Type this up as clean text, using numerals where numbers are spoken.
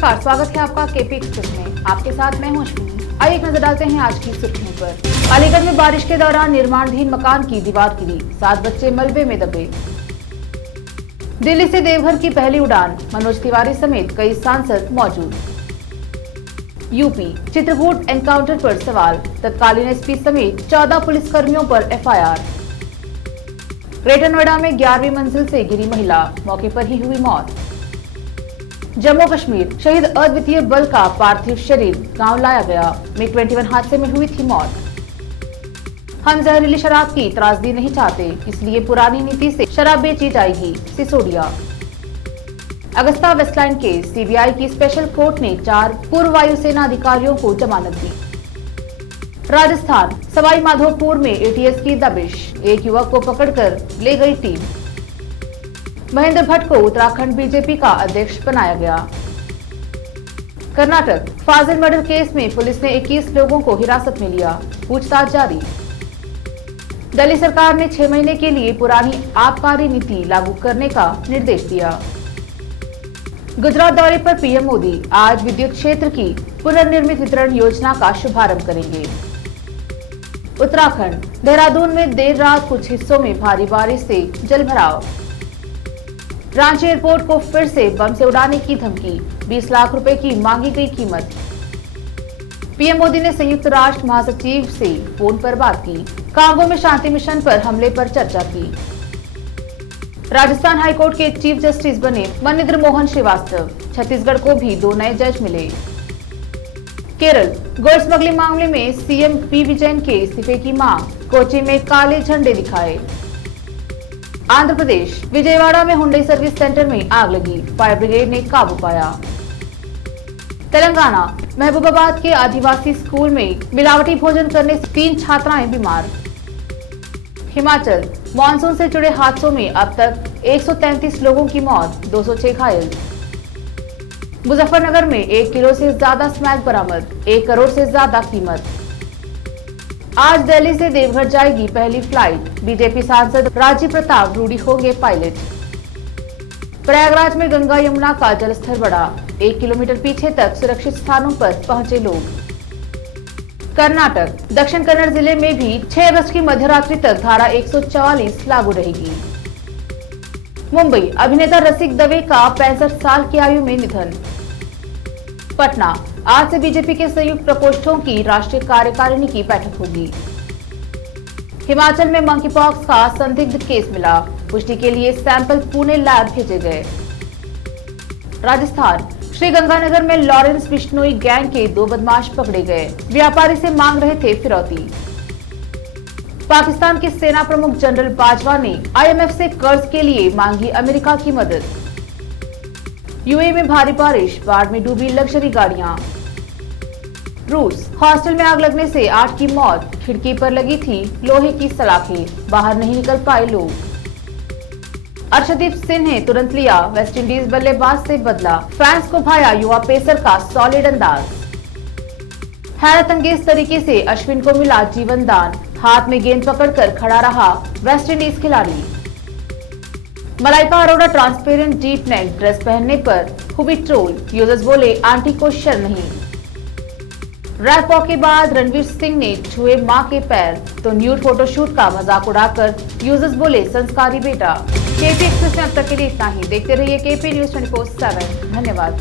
नमस्कार, स्वागत है आपका केपी एक्सप्रेस में। आपके साथ मैं हूं अश्विनी। आइए एक नजर डालते हैं आज की सुर्खियों पर। अलीगढ़ में बारिश के दौरान निर्माणाधीन मकान की दीवार गिरी, 7 बच्चे मलबे में दबे। दिल्ली से देवघर की पहली उड़ान, मनोज तिवारी समेत कई सांसद मौजूद। यूपी चित्रकूट एनकाउंटर पर सवाल, तत्कालीन एसपी समेत 14 पुलिसकर्मियों पर एफआईआर। ग्रेटर नोएडा में 11वीं मंजिल से गिरी महिला, मौके पर ही हुई मौत। जम्मू कश्मीर शहीद अद्वितीय बल का पार्थिव शरीर गांव लाया गया, मिग 21 हादसे में हुई थी मौत। हम जहरीली शराब की त्रासदी नहीं चाहते, इसलिए पुरानी नीति से शराब बेची जाएगी, Sisodia. Agusta Westland case, CBI की स्पेशल कोर्ट ने 4 पूर्व वायुसेना अधिकारियों को जमानत दी। राजस्थान सवाई माधोपुर में एटीएस की दबिश, एक युवक को पकड़कर ले गई टीम। महेंद्र भट्ट को उत्तराखंड बीजेपी का अध्यक्ष बनाया गया। कर्नाटक फाजिल मर्डर केस में पुलिस ने 21 लोगों को हिरासत में लिया, पूछताछ जारी। दिल्ली सरकार ने 6 महीने के लिए पुरानी आबकारी नीति लागू करने का निर्देश दिया। गुजरात दौरे पर पीएम मोदी आज विद्युत क्षेत्र की पुनर्निर्मित वितरण योजना का शुभारंभ करेंगे। उत्तराखंड देहरादून में देर रात कुछ हिस्सों में भारी बारिश से जलभराव। रांची एयरपोर्ट को फिर से बम से उड़ाने की धमकी, 20 लाख रुपए की मांगी गई कीमत। पीएम मोदी ने संयुक्त राष्ट्र महासचिव से फोन पर बात की, कांगो में शांति मिशन पर हमले पर चर्चा की। राजस्थान हाईकोर्ट के चीफ जस्टिस बने मनिंद्र मोहन श्रीवास्तव, छत्तीसगढ़ को भी 2 नए जज मिले। केरल गोल्ड स्मगलिंग मामले में सीएम पी विजयन के इस्तीफे की मांग, कोच्चि में काले झंडे दिखाए। आंध्र प्रदेश विजयवाड़ा में हुंडई सर्विस सेंटर में आग लगी, फायर ब्रिगेड ने काबू पाया। तेलंगाना महबूबाबाद के आदिवासी स्कूल में मिलावटी भोजन करने से 3 छात्राएं बीमार। हिमाचल मानसून से जुड़े हादसों में अब तक 133 लोगों की मौत, 206 घायल। मुजफ्फरनगर में 1 किलो से ज्यादा स्मैक बरामद, 1 करोड़ से ज्यादा कीमत। आज दिल्ली से देवघर जाएगी पहली फ्लाइट, बीजेपी सांसद राजीव प्रताप रूडी होंगे पायलट। प्रयागराज में गंगा यमुना का जलस्तर बढ़ा, 1 किलोमीटर पीछे तक सुरक्षित स्थानों पर पहुंचे लोग। कर्नाटक दक्षिण कन्नड़ जिले में भी 6 अगस्त की मध्यरात्रि तक धारा 144 लागू रहेगी। मुंबई अभिनेता रसिक दवे का 65 साल की आयु में निधन। पटना आज से बीजेपी के संयुक्त प्रकोष्ठों की राष्ट्रीय कार्यकारिणी की बैठक होगी। हिमाचल में मंकी पॉक्स का संदिग्ध केस मिला, पुष्टि के लिए सैंपल पुणे लैब भेजे गए। राजस्थान श्रीगंगानगर में लॉरेंस बिश्नोई गैंग के 2 बदमाश पकड़े गए, व्यापारी से मांग रहे थे फिरौती। पाकिस्तान के सेना प्रमुख जनरल बाजवा ने आईएमएफ से कर्ज के लिए मांगी अमेरिका की मदद। यूएई में भारी बारिश, बाढ़ में डूबी लग्जरी गाड़ियां। रूस हॉस्टल में आग लगने से 8 की मौत, खिड़की पर लगी थी लोहे की सलाखें, बाहर नहीं निकल पाए लोग। अर्शदीप सिंह ने तुरंत लिया वेस्टइंडीज बल्लेबाज से बदला, फैंस को भाया युवा पेसर का सॉलिड अंदाज। हैरत अंगेज तरीके से अश्विन को मिला जीवन दान, हाथ में गेंद पकड़कर खड़ा रहा वेस्टइंडीज खिलाड़ी। Malaika Arora transparent deep neck dress पहनने पर हुई ट्रोल, यूजर्स बोले आंटी को शर्म नहीं। रैप वॉक के बाद रणवीर सिंह ने छुए मां के पैर, तो न्यूड फोटोशूट का मजाक उड़ाकर यूजर्स बोले संस्कारी बेटा। केपी एक्सप्रेस में अब तक के लिए इतना ही। देखते रहिए केपी न्यूज 24/7। धन्यवाद।